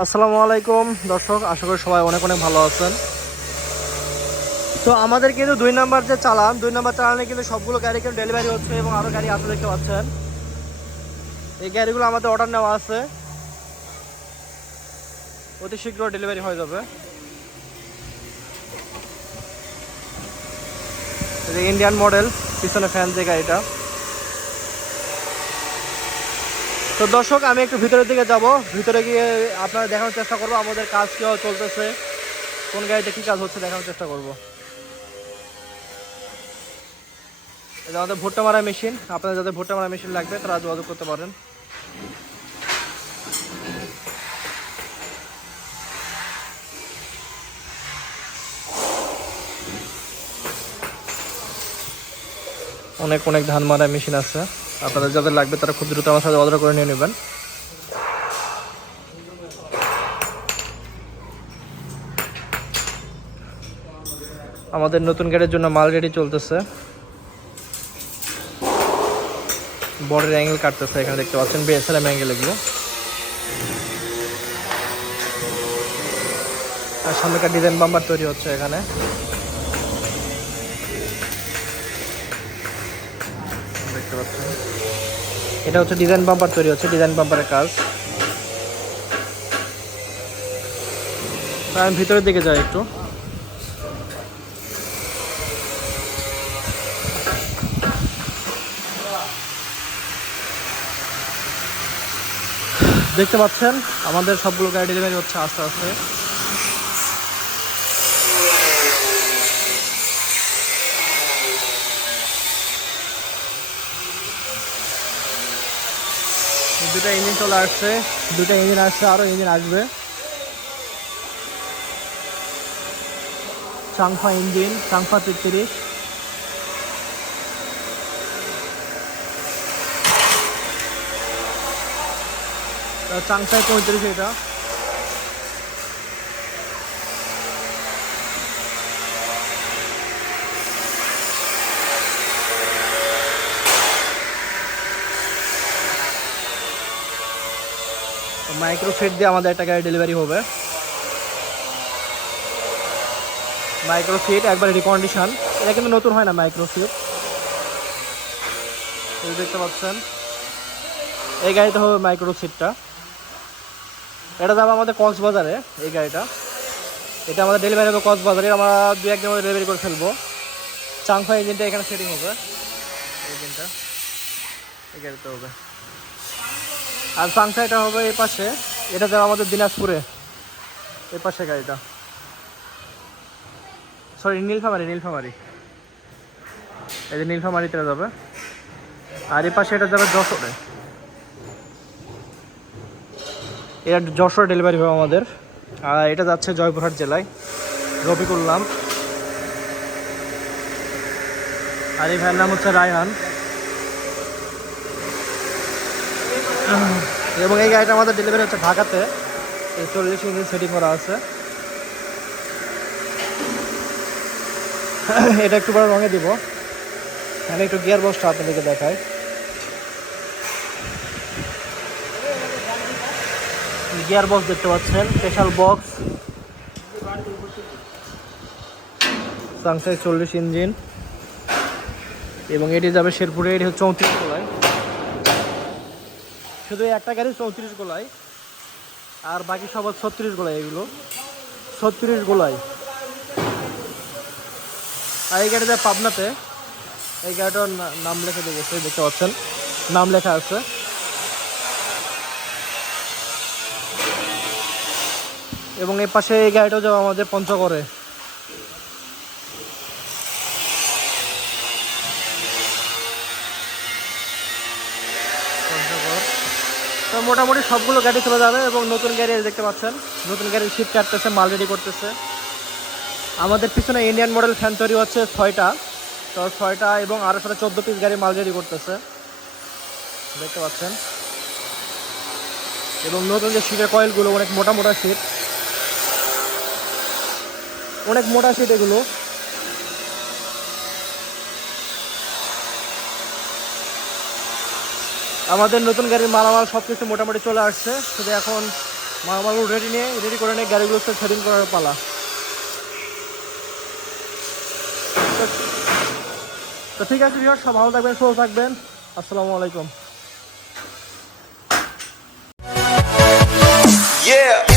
আসসালামু আলাইকুম। দর্শক, আশা করি সবাই অনেক অনেক ভালো আছেন। তো আমাদের কিন্তু দুই নাম্বার যে চালান, দুই নাম্বার চালানে কিন্তু সবগুলো গাড়ি কিন্তু ডেলিভারি হচ্ছে এবং আরও গাড়ি আসতে দেখতে পাচ্ছেন এই গাড়িগুলো আমাদের অর্ডার নেওয়া আছে। অতি শীঘ্র ডেলিভারি হয়ে যাবে। ইন্ডিয়ান মডেল পিছনে ফ্যান যে গাড়িটা। তো দর্শক, আমি একটু ভিতরের দিকে যাব। ভিতরে গিয়ে আপনারা দেখানোর চেষ্টা করব, আমাদের কাজ কীভাবে চলতেছে। কোন গাড়িতে কী কাজ হচ্ছে দেখানোর চেষ্টা করব। যে আমাদের ভুট্টা মারা মেশিন। আপনাদের যাদের ভুট্টা মারা মেশিন লাগবে, তারা যোগাযোগ করতে পারেন। অনেক অনেক ধান মারা মেশিন আছে। আপনাদের যাদের লাগবে তারা খুব দ্রুত আমার সাথে অর্ডার করে নিয়ে নেবেন। আমাদের নতুন গাড়ির জন্য মাল রেডি চলতেছে। বর্ডের অ্যাঙ্গেল কাটতেছে, এখানে দেখতে পাচ্ছেন বিএসএলএম অ্যাঙ্গেল এগুলো। আর সামনেকার ডিজাইন বাম্বার তৈরি হচ্ছে এখানে। দেখতে পাচ্ছেন। এটা হচ্ছে ডিজাইন বাম্পার তৈরি হচ্ছে ডিজাইন বাম্পারের কাজ। আমি ভিতরের দিকে যাই একটু। দেখতে পাচ্ছেন, আমাদের সবগুলো গাড়ি ডেলিভারি হচ্ছে আস্তে আস্তে। দুটা ইঞ্জিন চলে আসছে। দুটা ইঞ্জিন আসছে আরও ইঞ্জিন আসবে। সাংফা ইঞ্জিন সাংফা তেত্রিশ। চাংফায় পঁয়ত্রিশ এটা। মাইক্রো ফিট দিয়ে আমাদের একটা গাড়ি ডেলিভারি হবে। মাইক্রো ফিট একবার রিকন্ডিশন এটা কিন্তু নতুন হয় না মাইক্রো ফিট এই দেখতে পাচ্ছেন। এই গাড়িটা হবে মাইক্রো সিটটা এটা যাবে আমাদের কক্সবাজারে, এই গাড়িটা। এটা আমাদের ডেলিভারি হবে কক্সবাজারে। আমরা দু একদিন মধ্যে ডেলিভারি করে ফেলব। চাংফা ইঞ্জিনটা এখানে সেটিং হবে। ইঞ্জিনটা এই গাড়িতে হবে। আর এটা হবে এই পাশে। এটা যাবে আমাদের দিনাজপুরে। এই পাশে গাড়িটা। সরি নীলফামারি নীলফামারি। এই যে নীলফামারিতে যাবে। আর এই পাশে এটা যাবে যশোরে। এটা যশোর ডেলিভারি হবে আমাদের। আর এটা যাচ্ছে জয়পুরহাট জেলায়। রফিকুল্লাম আর এই ভাইয়ের নাম হচ্ছে রায়হান। এবং এই গাড়িটা আমাদের ডেলিভারি হচ্ছে ঢাকাতে। এই চল্লিশ ইঞ্জিন সেটিং করা আছে। এটা একটু বড় রঙে দিব। আমি একটু গিয়ার বক্সটা আপনাদেরকে দেখাই। গিয়ার বক্স দেখতে পাচ্ছেন স্পেশাল বক্স সাংসাই চল্লিশ ইঞ্জিন। এবং এটি যাবে শেরপুরে এটি হচ্ছে চৌত্রিশ গোলায় শুধু একটা গাড়ি চৌত্রিশ গোলায় আর বাকি সব ছত্রিশ গোলায় এগুলো। ছত্রিশ গোলায় আর এই গাড়িটা পাবনাতে, এই গাড়িটার নাম লেখা দেখেছে দেখতে পাচ্ছেন। নাম লেখা আছে। এবং এই পাশে এই গাড়িটাও যাবে আমাদের পঞ্চগড়। তো মোটামুটি সবগুলো গাড়ি চলে যাবে এবং নতুন গাড়ি দেখতে পাচ্ছেন, নতুন গাড়ির শীত কাটতেছে, মাল রেডি করতেছে। আমাদের পিছনে ইন্ডিয়ান মডেল ফ্যান তৈরি হচ্ছে ছয়টা। তো ছয়টা এবং আরও সাথে চোদ্দ পিস গাড়ি মাল রেডি করতেছে। দেখতে পাচ্ছেন। এবং নতুন যে শীতের কয়েলগুলো অনেক মোটা মোটা শীত অনেক মোটা শীত এগুলো। আমাদের নতুন গাড়ির মালামাল সব কিছু মোটামুটি চলে আসছে। শুধু এখন মালগুলো রেডি নিয়ে রেডি করে নিয়ে গাড়িগুলো সেটিং করার পালা। তো- ঠিক আছে ভিউয়ার সব ভালো থাকবেন, সুস্থ থাকবেন। আসসালামু আলাইকুম। Yeah.